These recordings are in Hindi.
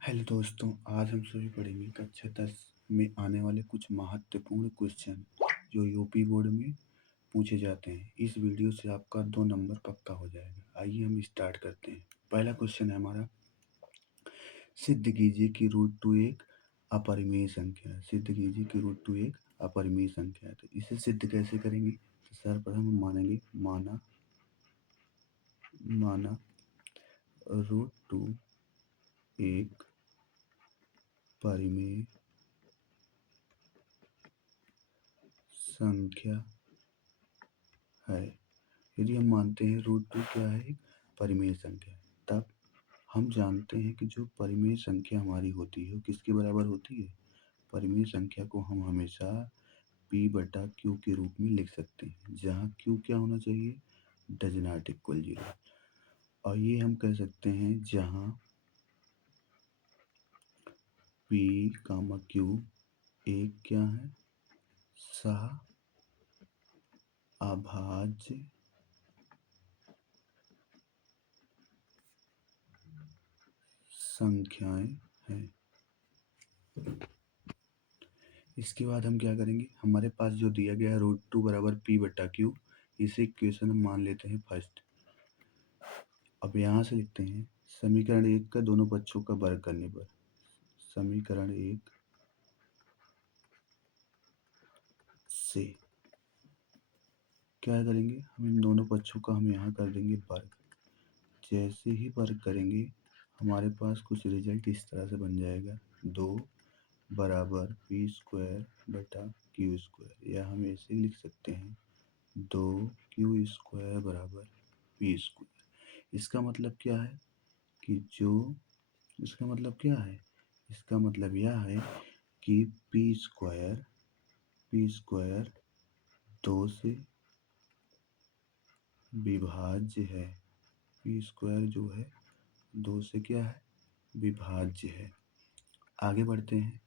हेलो दोस्तों, आज हम सभी पढ़ेंगे कक्षा 10 में आने वाले कुछ महत्वपूर्ण क्वेश्चन जो यूपी बोर्ड में पूछे जाते हैं। इस वीडियो से आपका 2 नंबर पक्का हो जाएगा। आइए हम स्टार्ट करते हैं। पहला क्वेश्चन है हमारा, सिद्ध कीजिए कि रूट टू एक अपरिमेय संख्या है। सिद्ध कीजिए कि रूट टू एक अपरिमेय संख्या है। तो इसे सिद्ध कैसे करेंगे? तो सर्वप्रथम हम मानेंगे माना रूट टू एक परिमेय संख्या है। यदि हम मानते हैं रूट टू क्या है, एक परिमेय संख्या, तब हम जानते हैं कि जो परिमेय संख्या हमारी होती है वो किसके बराबर होती है। परिमेय संख्या को हम हमेशा p बटा q के रूप में लिख सकते हैं, जहाँ q क्या होना चाहिए, डज नॉट इक्वल 0। और ये हम कह सकते हैं जहाँ p कामा q एक क्या है, सह अभाज्य संख्याएं हैं। इसके बाद हम क्या करेंगे, हमारे पास जो दिया गया है रूट टू बराबर p बटा क्यू, इसे इक्वेशन हम मान लेते हैं फर्स्ट। अब यहाँ से लिखते हैं समीकरण एक का दोनों पक्षों का वर्ग करने पर, समीकरण एक से क्या करेंगे, हम इन दोनों पक्षों का हम यहाँ कर देंगे वर्ग। जैसे ही वर्ग करेंगे हमारे पास कुछ रिजल्ट इस तरह से बन जाएगा, 2 बराबर पी स्क्वायर बटा क्यू स्क्वायर, या हम ऐसे लिख सकते हैं 2q स्क्वायर बराबर पी स्क्वायर। इसका मतलब क्या है कि इसका मतलब क्या है, इसका मतलब यह है कि पी स्क्वायर 2 से विभाज्य है। पी स्क्वायर जो है 2 से क्या है, विभाज्य है। आगे बढ़ते हैं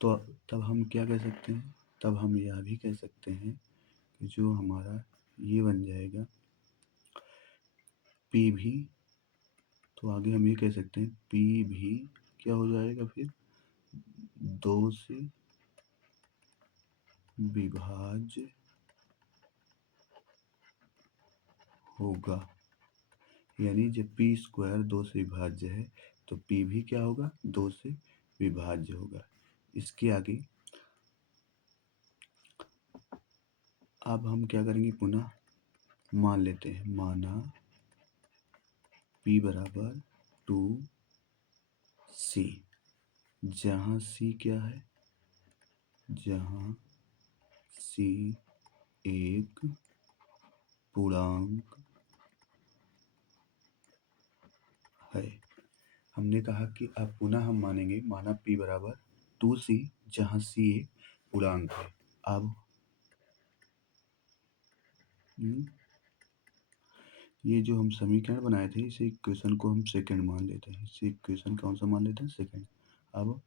तो तब हम क्या कह सकते हैं, तब हम यह भी कह सकते हैं कि जो हमारा ये बन जाएगा पी भी, तो आगे हम ये कह सकते हैं पी भी क्या हो जाएगा, फिर 2 से विभाज्य होगा। यानी जब पी स्क्वायर 2 से विभाज्य है तो पी भी क्या होगा, 2 से विभाज्य होगा। इसके आगे अब हम क्या करेंगे, पुनः मान लेते हैं, माना p बराबर 2c, जहाँ c क्या है, जहाँ c एक पूर्णांक है। हमने कहा कि अब पुनः हम मानेंगे, माना p बराबर 2c जहाँ c एक पूर्णांक है। अब ये जो हम समीकरण बनाए थे, इसे इक्वेशन को हम सेकंड मान लेते हैं। इसे इक्वेशन कौन सा मान लेते हैं, सेकंड। अब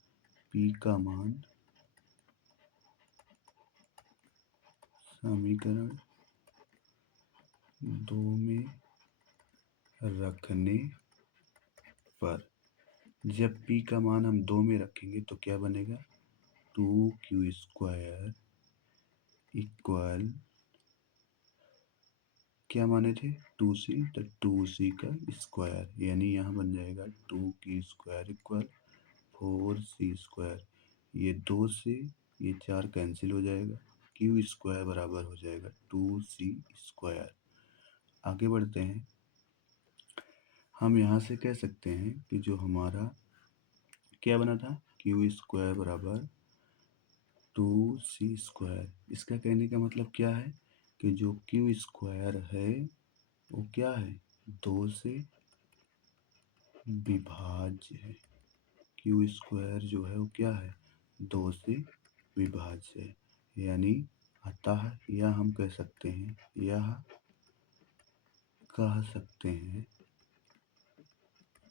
p का मान समीकरण 2 में रखने पर, जब p का मान हम 2 में रखेंगे तो क्या बनेगा, 2q स्क्वायर इक्वल, क्या माने थे, 2c, तो 2c का स्क्वायर, यानी यहाँ बन जाएगा 2q square equal 4c square. ये 2 से ये 4 कैंसिल हो जाएगा, q स्क्वायर बराबर हो जाएगा 2c स्क्वायर। आगे बढ़ते हैं, हम यहाँ से कह सकते हैं कि जो हमारा क्या बना था, q स्क्वायर बराबर 2c स्क्वायर। इसका कहने का मतलब क्या है कि जो q स्क्वायर है वो क्या है, 2 से विभाज्य है। q स्क्वायर जो है वो क्या है, 2 से विभाज्य है। यानी अतः यह हम कह सकते हैं,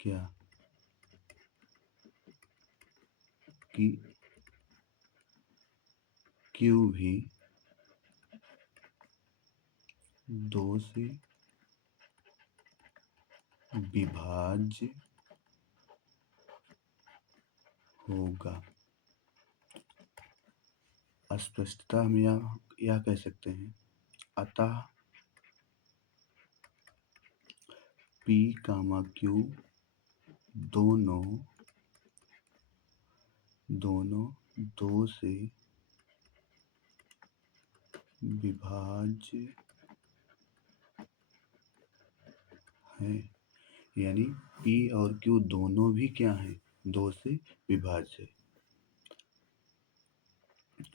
क्या कि q भी 2 से विभाज्य होगा। अस्पष्टता हम या कह सकते हैं, अतः P, Q दोनों दो से विभाज्य है। यानी P और Q दोनों भी क्या हैं, 2 से विभाज्य है।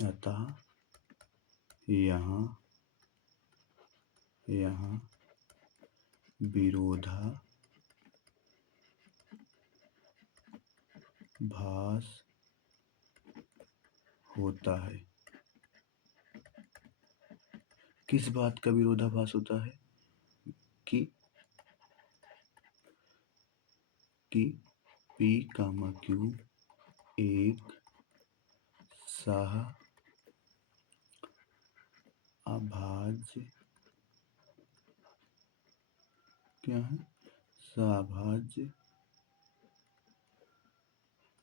अतः यहाँ विरोधाभास होता है। किस बात का विरोधाभास होता है? कि P, Q एक सहअभाज्य क्या है? सहअभाज्य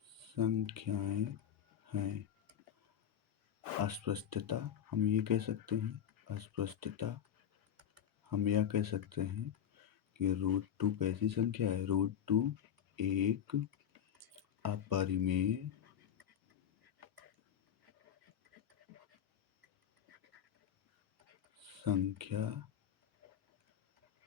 संख्याएं हैं। अस्पष्टता हम ये कह सकते हैं, अस्पष्टता हम यह कह सकते हैं कि √2 कैसी संख्या है? √2 एक अपरिमेय संख्या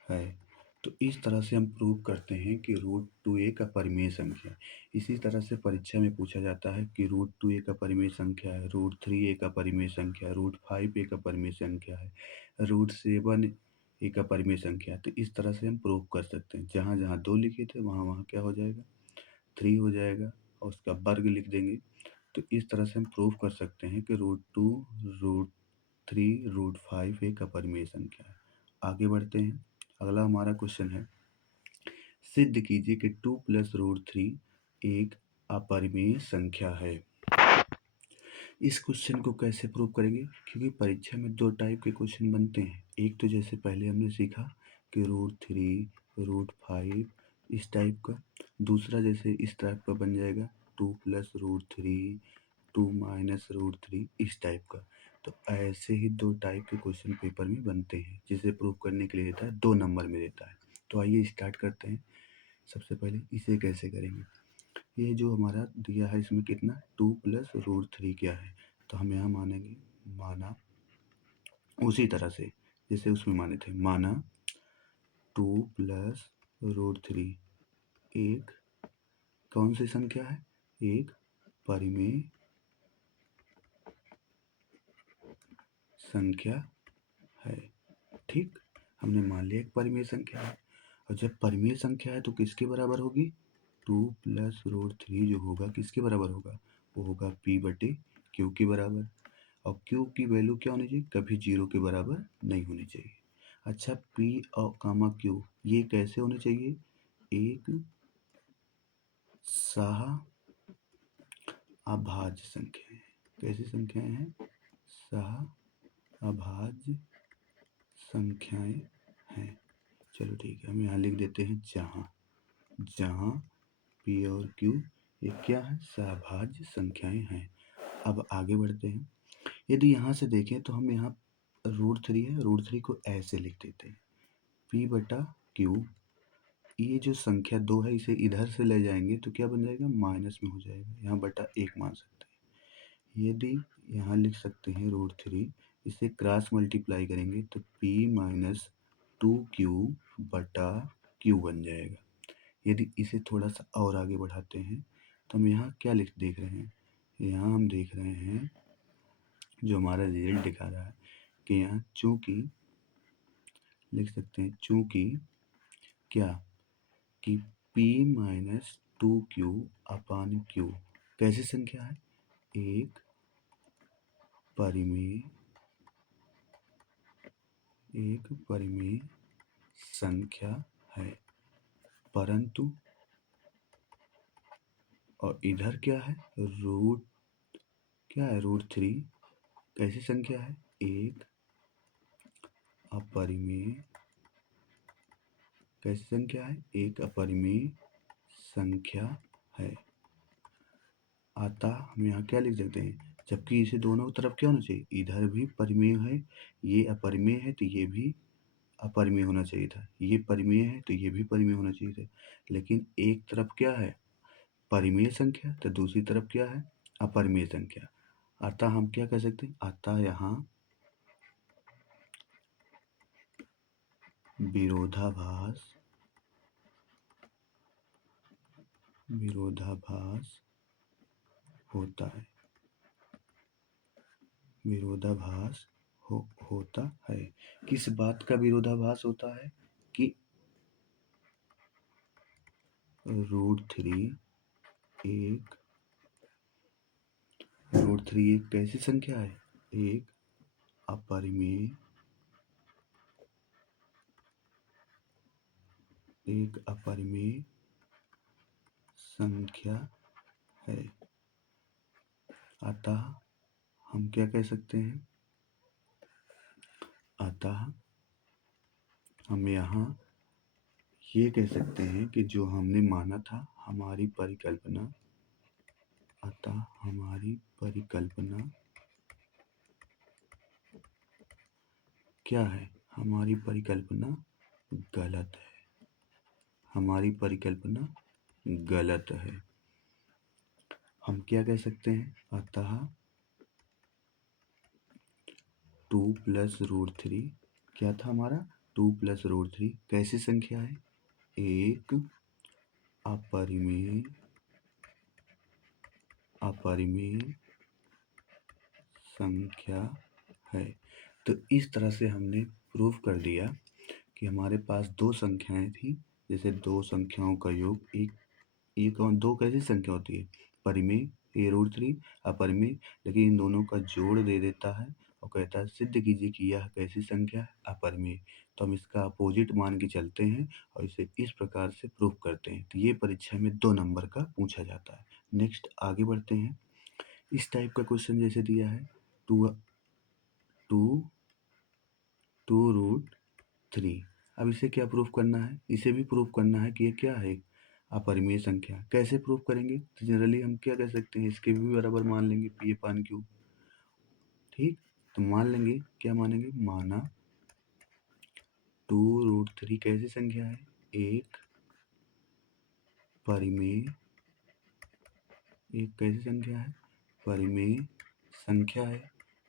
है। तो इस तरह से हम प्रूव करते हैं कि √2 एक अपरिमेय संख्या है। इसी तरह से परीक्षा में पूछा जाता है कि √2 एक अपरिमेय संख्या है, √3 एक अपरिमेय संख्या है, √5 एक अपरिमेय संख्या है, √7 एक अपरिमेय संख्या है। तो इस तरह से हम प्रूव कर सकते हैं। जहाँ जहाँ 2 लिखे थे वहाँ क्या हो जाएगा, 3 हो जाएगा और उसका वर्ग लिख देंगे। तो इस तरह से हम प्रूव कर सकते हैं कि √2, √3, √5 एक अपरिमेय संख्या है। आगे बढ़ते हैं। अगला हमारा क्वेश्चन है, सिद्ध कीजिए कि 2 + √3 एक अपरिमेय संख्या है। इस क्वेश्चन को कैसे प्रूव करेंगे? क्योंकि परीक्षा में 2 टाइप के क्वेश्चन बनते हैं। एक तो जैसे पहले हमने सीखा कि √3, √5 इस टाइप का। दूसरा जैसे इस टाइप का बन जाएगा 2 + √3, 2 - √3 इस टाइप का। तो ऐसे ही 2 टाइप के क्वेश्चन पेपर में बनते हैं, जिसे प्रूव करने के लिए देता है 2 नंबर में देता है। तो आइए स्टार्ट करते हैं। सबसे पहले इसे कैसे करेंगे? ये जो हमारा दिया है इसमें कितना 2 + √3 क्या है, तो हम यहाँ मानेंगे, माना उसी तरह से जैसे उसमें माने थे, माना 2 + √3 एक कौन सी संख्या है, एक परिमेय संख्या है। ठीक, हमने मान लिया एक परिमेय संख्या है। और जब परिमेय संख्या है तो किसके बराबर होगी? 2 + √3 जो होगा किसके बराबर होगा? वो होगा P/Q के बराबर। और Q की वैल्यू क्या होनी चाहिए? कभी 0 के बराबर नहीं होनी चाहिए। अच्छा, P और Q ये कैसे होने चाहिए? एक सहअभाज्य संख्या है। कैसी संख्याएं हैं? सहअभाज्य संख्याएं हैं। चलो ठीक है, हम यहाँ लिख देते हैं जहाँ P और Q ये क्या है? सहअभाज्य संख्याएं हैं। अब आगे बढ़ते हैं। यदि यहाँ से देखें तो हम यहाँ √3 है, √3 को ऐसे लिख देते हैं P/Q। ये जो संख्या 2 है इसे इधर से ले जाएंगे तो क्या बन जाएगा? माइनस में हो जाएगा, यहाँ बटा 1 मान सकते हैं। यदि यहाँ लिख सकते हैं √3, इसे क्रॉस मल्टीप्लाई करेंगे तो P - 2Q/Q बन जाएगा। यदि इसे थोड़ा सा और आगे बढ़ाते हैं तो हम यहाँ क्या देख रहे हैं? यहाँ हम देख रहे हैं जो हमारा रिजल्ट दिखा रहा है कि यहाँ चूंकि लिख सकते हैं, चूंकि क्या कि P - 2Q/Q कैसी संख्या है? एक परिमेय संख्या है। परंतु और इधर क्या है? क्या है? √3 कैसी संख्या है? एक अपरिमेय कैसी संख्या है? एक अपरिमेय संख्या है। अतः हम यहाँ क्या लिख सकते हैं, जबकि इसे दोनों तरफ क्या होना चाहिए, इधर भी परिमेय है, ये अपरिमेय है तो ये भी अपरिमेय होना चाहिए था, ये परिमेय है तो ये भी परिमेय होना चाहिए था। लेकिन एक तरफ क्या है परिमेय संख्या तो दूसरी तरफ क्या है अपरिमेय संख्या। अतः हम क्या कह सकते हैं, अतः यहाँ विरोधाभास विरोधाभास होता है, विरोधाभास होता है। किस बात का विरोधाभास होता है कि √3 एक √3 एक कैसी संख्या है, एक अपरिमेय संख्या है। अतः हम क्या कह सकते हैं, अतः हम यहाँ ये कह सकते हैं कि जो हमने माना था हमारी परिकल्पना, अतः हमारी परिकल्पना क्या है, हमारी परिकल्पना गलत है, हमारी परिकल्पना गलत है। हम क्या कह सकते हैं, अतः 2 + √3 क्या था हमारा, 2 + √3 कैसी संख्या है, एक अपरिमेय संख्या है। तो इस तरह से हमने प्रूफ कर दिया कि हमारे पास दो संख्याएं थी, जैसे दो संख्याओं का योग एक और दो कैसी संख्या होती है, परिमेय √3 अपरिमेय, लेकिन इन दोनों का जोड़ दे देता है और कहता है सिद्ध कीजिए कि यह कैसी संख्या है, अपरिमेय। तो हम इसका अपोजिट मान के चलते हैं और इसे इस प्रकार से प्रूफ करते हैं। तो ये परीक्षा में 2 नंबर का पूछा जाता है। नेक्स्ट आगे बढ़ते हैं। इस टाइप का क्वेश्चन जैसे दिया है, टू √3, अब इसे क्या प्रूफ करना है, इसे भी प्रूफ करना है कि ये क्या है, अपरिमेय संख्या। कैसे प्रूफ करेंगे, तो जनरली हम क्या कह सकते हैं, इसके भी बराबर मान लेंगे P/Q। ठीक, तो मान लेंगे, क्या मानेंगे, माना 2√3 कैसी संख्या है, एक परिमेय, एक कैसी संख्या है, परिमेय संख्या है।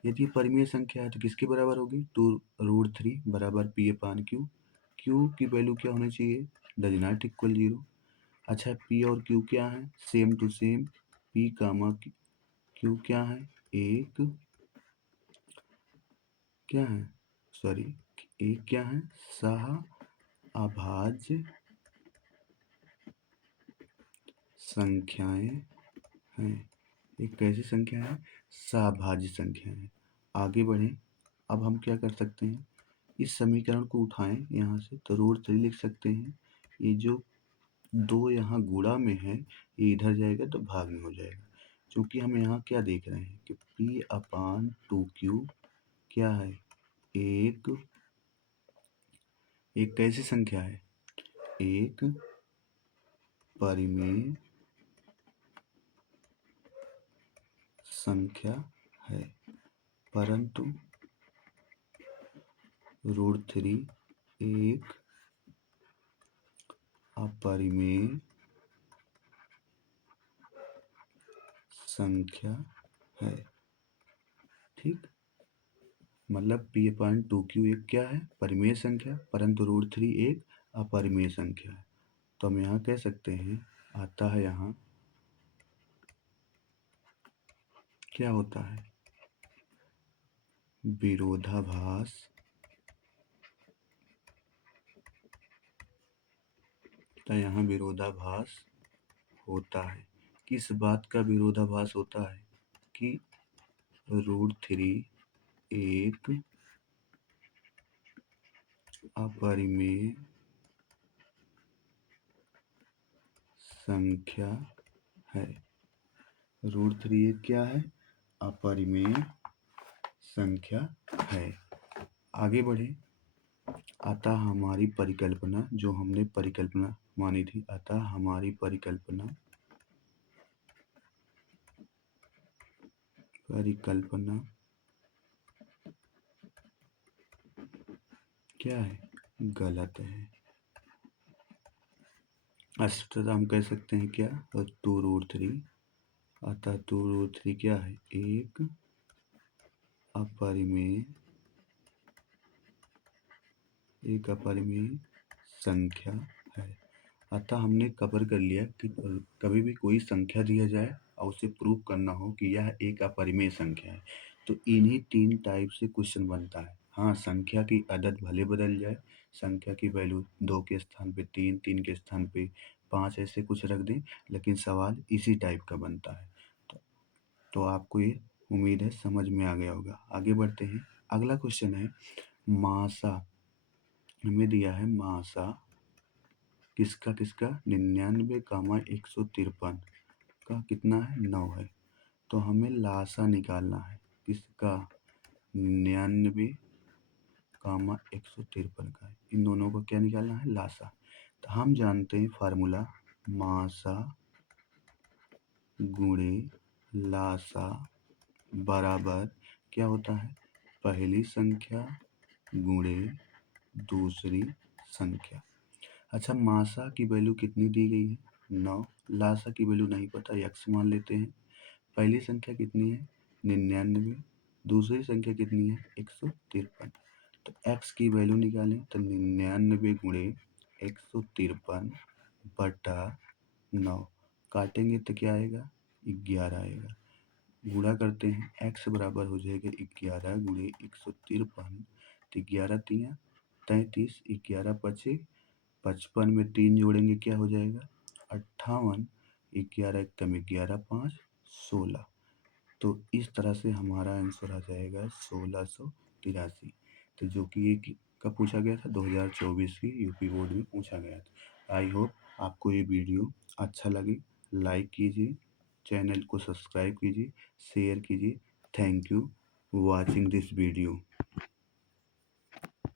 यदि परिमेय संख्या है तो किसके बराबर होगी, 2√3 बराबर P/Q। Q की वैल्यू क्या होनी चाहिए, डज नॉट इक्वल 0। अच्छा, P और Q क्या है, same to same, P, Q क्या है, एक क्या है, सॉरी, एक क्या है, सह अभाज्य संख्याएं हैं। एक कैसी संख्या है, सह संख्या है। आगे बढ़ें, अब हम क्या कर सकते हैं, इस समीकरण को उठाएं यहाँ से, तो √3 लिख सकते हैं। ये जो दो यहाँ गुणा में है ये इधर जाएगा तो भाग में हो जाएगा, क्योंकि हम यहाँ क्या देख रहे हैं कि P/2Q क्या है, एक कैसी संख्या है, एक परिमेय संख्या है, परंतु √3 एक अपरिमेय संख्या है। ठीक, मतलब P/2Q एक क्या है, परिमेय संख्या, परंतु √3 एक अपरिमेय संख्या है। तो हम यहाँ कह सकते हैं, आता है यहाँ क्या होता है, विरोधाभास तो यहाँ विरोधाभास होता है। किस बात का विरोधाभास होता है कि √3 एक अपरिमेय संख्या है। √3 एक क्या है, अपरिमेय संख्या है। आगे बढ़े, अतः हमारी परिकल्पना, जो हमने परिकल्पना मानी थी, अतः हमारी परिकल्पना परिकल्पना क्या है? गलत है। अष्टता हम कह सकते हैं क्या? और 2√3। अतः 2√3 क्या है? एक अपरिमेय संख्या है। अतः हमने कवर कर लिया कि कभी भी कोई संख्या दिया जाए और उसे प्रूव करना हो कि यह एक अपरिमेय संख्या है, तो इन्हीं 3 टाइप से क्वेश्चन बनता है। हाँ, संख्या की अदद भले बदल जाए, संख्या की वैल्यू 2 के स्थान पे 3, 3 के स्थान पे 5 ऐसे कुछ रख दें, लेकिन सवाल इसी टाइप का बनता है। तो आपको ये उम्मीद है समझ में आ गया होगा। आगे बढ़ते हैं। अगला क्वेश्चन है मासा। हमें दिया है मासा किसका 99, 153 का कितना है? 9 है। तो हमें लासा निकालना है किसका? 99, 153 का। इन दोनों को क्या निकालना है? लासा। तो हम जानते हैं फार्मूला, मासा गुणे लासा बराबर क्या होता है? पहली संख्या गुणे दूसरी संख्या। अच्छा, मासा की वैल्यू कितनी दी गई है? 9। लासा की वैल्यू नहीं पता, यक्स मान लेते हैं। पहली संख्या कितनी है? 99। दूसरी संख्या कितनी है? 153। तो एक्स की वैल्यू निकालें तो 99 गुणे 153 बटा 9। काटेंगे तो क्या आएगा? 11 आएगा। गुणा करते हैं, एक्स बराबर हो जाएगा 11 गुणे 153। तो 11 तिया 33, 11 पचे 55 में 3 जोड़ेंगे क्या हो जाएगा? 58। 11 एकदम 11 5 16। तो इस तरह से हमारा आंसर आ जाएगा 1683। तो जो कि ये कब पूछा गया था? 2024 की यूपी बोर्ड में पूछा गया था। आई होप आपको ये वीडियो अच्छा लगे। लाइक कीजिए, चैनल को सब्सक्राइब कीजिए, शेयर कीजिए। Thank you watching this video.